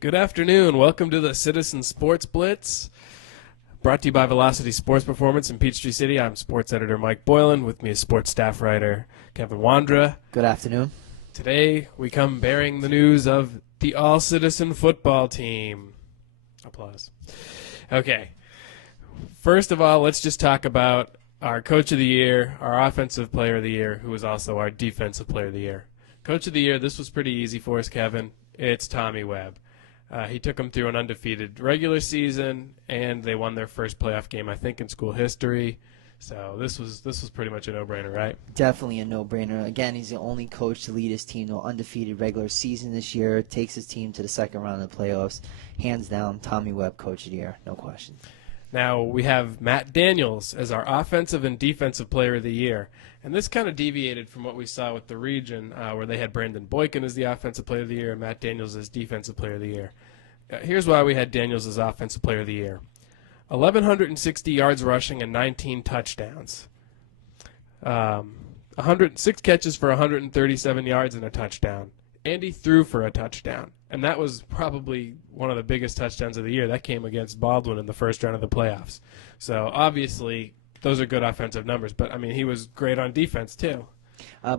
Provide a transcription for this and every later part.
Good afternoon. Welcome to the Citizen Sports Blitz, brought to you by Velocity Sports Performance in Peachtree City. I'm sports editor Mike Boylan. With me is sports staff writer Kevin Wandra. Good afternoon. Today we come bearing the news of the All-Citizen football team. Applause. Okay. First of all, let's just talk about our Coach of the Year, our Offensive Player of the Year, who is also our Defensive Player of the Year. Coach of the Year, this was pretty easy for us, Kevin. It's Tommy Webb. He took them through an undefeated regular season, and they won their first playoff game, I think, in school history. So this was pretty much a no-brainer, right? Definitely a no-brainer. Again, he's the only coach to lead his team to an undefeated regular season this year. Takes his team to the second round of the playoffs. Hands down, Tommy Webb, Coach of the Year. No question. Now we have Matt Daniels as our Offensive and Defensive Player of the Year. And this kind of deviated from what we saw with the region, where they had Brandon Boykin as the Offensive Player of the Year and Matt Daniels as Defensive Player of the Year. Here's why we had Daniels as Offensive Player of the Year. 1,160 yards rushing and 19 touchdowns. 106 catches for 137 yards and a touchdown. And he threw for a touchdown. And that was probably one of the biggest touchdowns of the year. That came against Baldwin in the first round of the playoffs. So obviously those are good offensive numbers. But, I mean, he was great on defense too.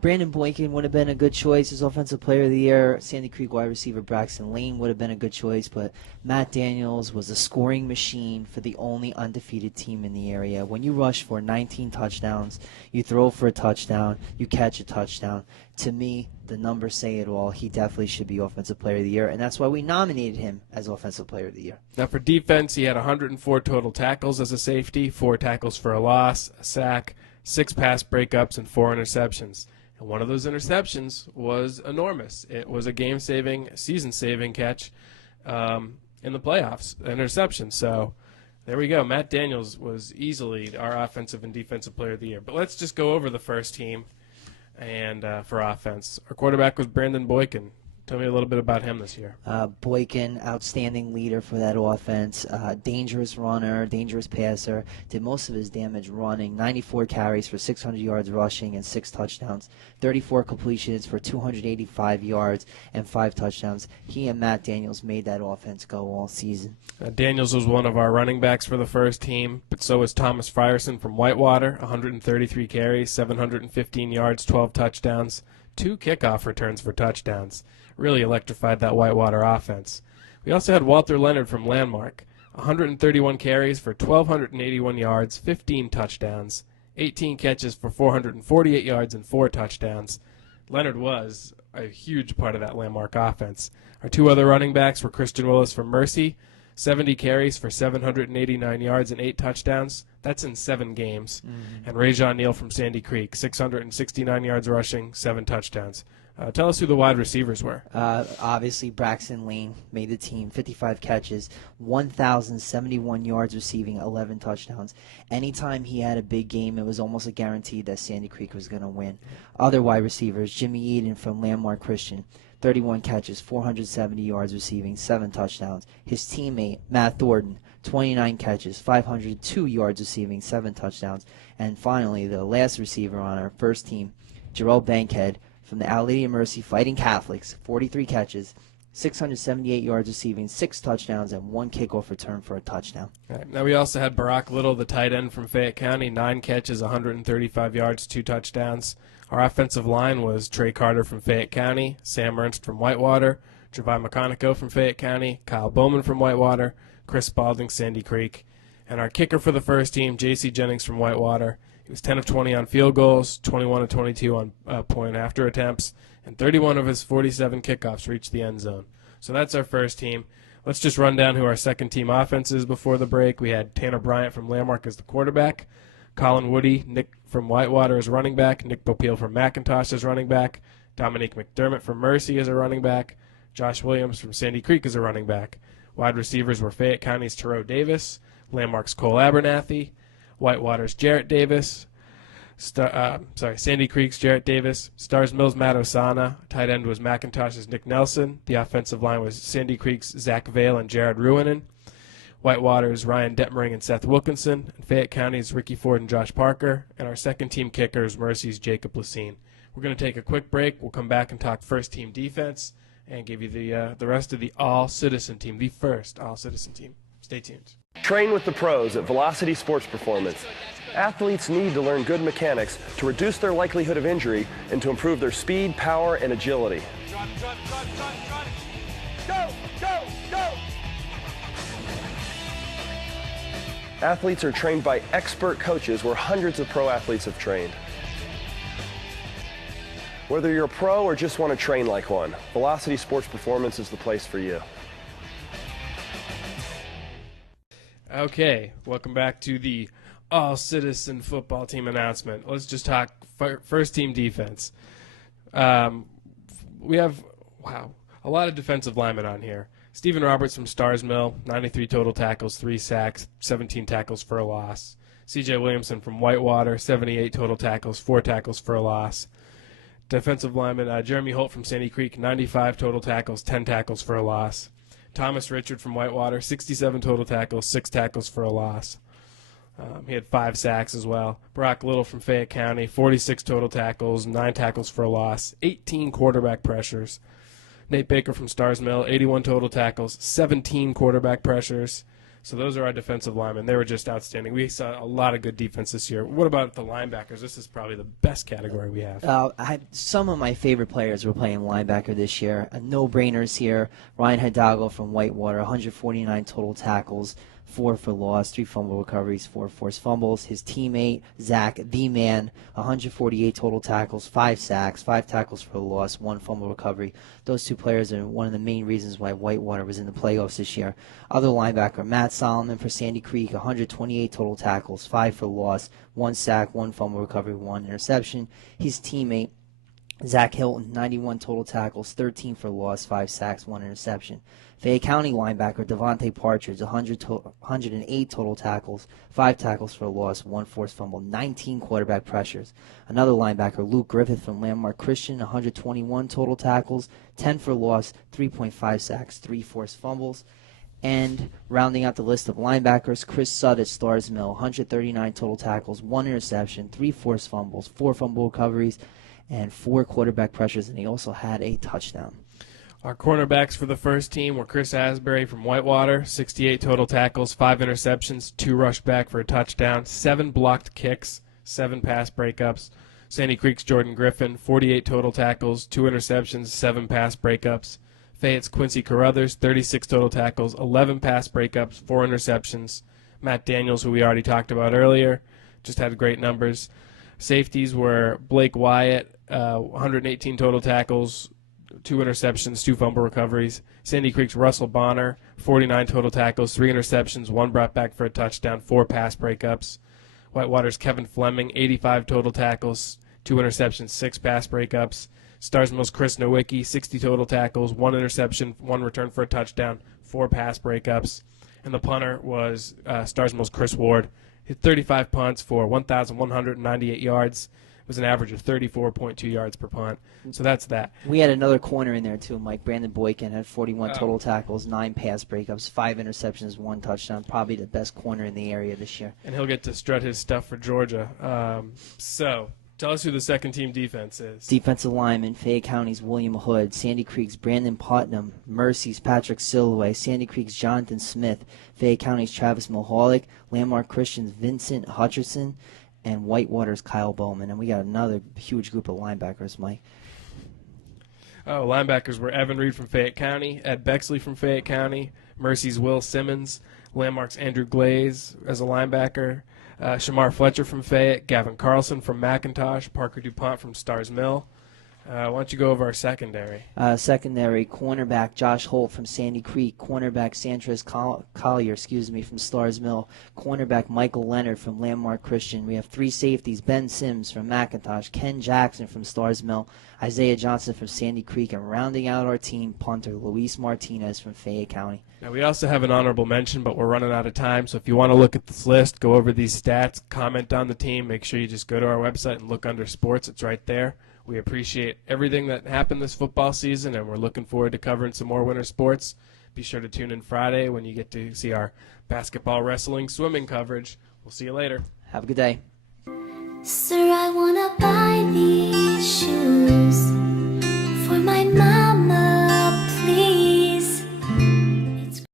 Brandon Boykin would have been a good choice as Offensive Player of the Year. Sandy Creek wide receiver Braxton Lane would have been a good choice, but Matt Daniels was a scoring machine for the only undefeated team in the area. When you rush for 19 touchdowns, you throw for a touchdown, you catch a touchdown. To me, the numbers say it all. He definitely should be Offensive Player of the Year, and that's why we nominated him as Offensive Player of the Year. Now for defense, he had 104 total tackles as a safety, 4 tackles for a loss, a sack, 6 pass breakups, and 4 interceptions. And one of those interceptions was enormous. It was a game-saving, season-saving catch in the playoffs, an interception. So there we go. Matt Daniels was easily our Offensive and Defensive Player of the Year. But let's just go over the first team and for offense. Our quarterback was Brandon Boykin. Tell me a little bit about him this year. Boykin, outstanding leader for that offense. Dangerous runner, dangerous passer. Did most of his damage running. 94 carries for 600 yards rushing and 6 touchdowns. 34 completions for 285 yards and 5 touchdowns. He and Matt Daniels made that offense go all season. Daniels was one of our running backs for the first team, but so was Thomas Frierson from Whitewater. 133 carries, 715 yards, 12 touchdowns. 2 kickoff returns for touchdowns. Really electrified that Whitewater offense. We also had Walter Leonard from Landmark. 131 carries for 1,281 yards, 15 touchdowns, 18 catches for 448 yards and 4 touchdowns. Leonard was a huge part of that Landmark offense. Our 2 other running backs were Christian Willis from Mercy. 70 carries for 789 yards and 8 touchdowns. That's in 7 games. And Rajon Neal from Sandy Creek, 669 yards rushing, 7 touchdowns. Tell us who the wide receivers were. Obviously, Braxton Lane made the team. 55 catches, 1,071 yards receiving, 11 touchdowns. Anytime he had a big game, it was almost a guarantee that Sandy Creek was going to win. Other wide receivers, Jimmy Eden from Landmark Christian. 31 catches, 470 yards receiving, 7 touchdowns. His teammate, Matt Thornton, 29 catches, 502 yards receiving, 7 touchdowns. And finally, the last receiver on our first team, Jarrell Bankhead from the Our Lady of Mercy Fighting Catholics, 43 catches, 678 yards receiving, 6 touchdowns, and 1 kickoff return for a touchdown. All right. Now we also had Barack Little, the tight end from Fayette County, 9 catches, 135 yards, 2 touchdowns. Our offensive line was Trey Carter from Fayette County, Sam Ernst from Whitewater, Javon McConico from Fayette County, Kyle Bowman from Whitewater, Chris Spalding, Sandy Creek. And our kicker for the first team, J.C. Jennings from Whitewater. He was 10 of 20 on field goals, 21 of 22 on point after attempts, and 31 of his 47 kickoffs reached the end zone. So that's our first team. Let's just run down who our second team offense is before the break. We had Tanner Bryant from Landmark as the quarterback, Colin Woody, Nick from Whitewater as running back, Nick Popeil from McIntosh as running back, Dominique McDermott from Mercy as a running back, Josh Williams from Sandy Creek as a running back. Wide receivers were Fayette County's Terrell Davis, Landmark's Cole Abernathy, Whitewater's Jarrett Davis, Sandy Creek's Jarrett Davis, Stars Mills' Matt Osana, tight end was McIntosh's Nick Nelson, the offensive line was Sandy Creek's Zach Vale and Jared Ruinen, Whitewater's Ryan Detmering and Seth Wilkinson, and Fayette County's Ricky Ford and Josh Parker, and our second team kicker is Mercy's Jacob Lacine. We're going to take a quick break. We'll come back and talk first team defense, and give you the rest of the all-citizen team, the first all-citizen team. Stay tuned. Train with the pros at Velocity Sports Performance. Athletes need to learn good mechanics to reduce their likelihood of injury and to improve their speed, power, and agility. Go, go, go! Athletes are trained by expert coaches where hundreds of pro athletes have trained. Whether you're a pro or just want to train like one, Velocity Sports Performance is the place for you. Okay, welcome back to the all-citizen football team announcement. Let's just talk first-team defense. We have, a lot of defensive linemen on here. Stephen Roberts from Starrs Mill, 93 total tackles, 3 sacks, 17 tackles for a loss. C.J. Williamson from Whitewater, 78 total tackles, 4 tackles for a loss. Defensive lineman Jeremy Holt from Sandy Creek, 95 total tackles, 10 tackles for a loss. Thomas Richard from Whitewater, 67 total tackles, 6 tackles for a loss. He had 5 sacks as well. Brock Little from Fayette County, 46 total tackles, 9 tackles for a loss, 18 quarterback pressures. Nate Baker from Starrs Mill, 81 total tackles, 17 quarterback pressures. So those are our defensive linemen. They were just outstanding. We saw a lot of good defense this year. What about the linebackers? This is probably the best category we have. Some of my favorite players were playing linebacker this year. No-brainers here. Ryan Hidalgo from Whitewater, 149 total tackles, 4 for loss, 3 fumble recoveries, 4 forced fumbles. His teammate, Zach, the man, 148 total tackles, 5 sacks, 5 tackles for loss, 1 fumble recovery. Those 2 players are one of the main reasons why Whitewater was in the playoffs this year. Other linebacker, Matt Solomon for Sandy Creek, 128 total tackles, 5 for loss, 1 sack, 1 fumble recovery, 1 interception. His teammate, Zach Hilton, 91 total tackles, 13 for loss, 5 sacks, 1 interception. Fayette County linebacker Devontae Partridge, 108 total tackles, 5 tackles for loss, 1 forced fumble, 19 quarterback pressures. Another linebacker, Luke Griffith from Landmark Christian, 121 total tackles, 10 for loss, 3.5 sacks, 3 forced fumbles. And rounding out the list of linebackers, Chris Sudd at Starrs Mill, 139 total tackles, 1 interception, 3 forced fumbles, 4 fumble recoveries, and 4 quarterback pressures, and he also had a touchdown. Our cornerbacks for the first team were Chris Asbury from Whitewater, 68 total tackles, 5 interceptions, 2 rushed back for a touchdown, 7 blocked kicks, 7 pass breakups. Sandy Creek's Jordan Griffin, 48 total tackles, 2 interceptions, 7 pass breakups. Fayette's Quincy Carruthers, 36 total tackles, 11 pass breakups, 4 interceptions. Matt Daniels, who we already talked about earlier, just had great numbers. Safeties were Blake Wyatt, 118 total tackles, 2 interceptions, 2 fumble recoveries. Sandy Creek's Russell Bonner, 49 total tackles, 3 interceptions, 1 brought back for a touchdown, 4 pass breakups. Whitewater's Kevin Fleming, 85 total tackles, 2 interceptions, 6 pass breakups. Starrs Mill's Chris Nowicki, 60 total tackles, 1 interception, 1 return for a touchdown, 4 pass breakups. And the punter was Starrs Mill's Chris Ward. Hit 35 punts for 1,198 yards. It was an average of 34.2 yards per punt. So that's that. We had another corner in there, too, Mike. Brandon Boykin had 41 total tackles, 9 pass breakups, 5 interceptions, 1 touchdown. Probably the best corner in the area this year. And he'll get to strut his stuff for Georgia. So tell us who the second-team defense is. Defensive lineman, Fayette County's William Hood, Sandy Creek's Brandon Putnam, Mercy's Patrick Silway, Sandy Creek's Jonathan Smith, Fayette County's Travis Mulhollick, Landmark Christian's Vincent Hutcherson, and Whitewater's Kyle Bowman. And we got another huge group of linebackers, Mike. Linebackers were Evan Reed from Fayette County, Ed Bexley from Fayette County, Mercy's Will Simmons, Landmark's Andrew Glaze as a linebacker, Shamar Fletcher from Fayette, Gavin Carlson from McIntosh, Parker DuPont from Starrs Mill. Why don't you go over our secondary? Secondary, cornerback Josh Holt from Sandy Creek, cornerback Santres Collier, from Starrs Mill, cornerback Michael Leonard from Landmark Christian. We have 3 safeties, Ben Sims from McIntosh, Ken Jackson from Starrs Mill, Isaiah Johnson from Sandy Creek, and rounding out our team, punter Luis Martinez from Fayette County. Now, we also have an honorable mention, but we're running out of time, so if you want to look at this list, go over these stats, comment on the team, make sure you just go to our website and look under sports. It's right there. We appreciate everything that happened this football season, and we're looking forward to covering some more winter sports. Be sure to tune in Friday when you get to see our basketball, wrestling, swimming coverage. We'll see you later. Have a good day. Sir, I want to buy these shoes for my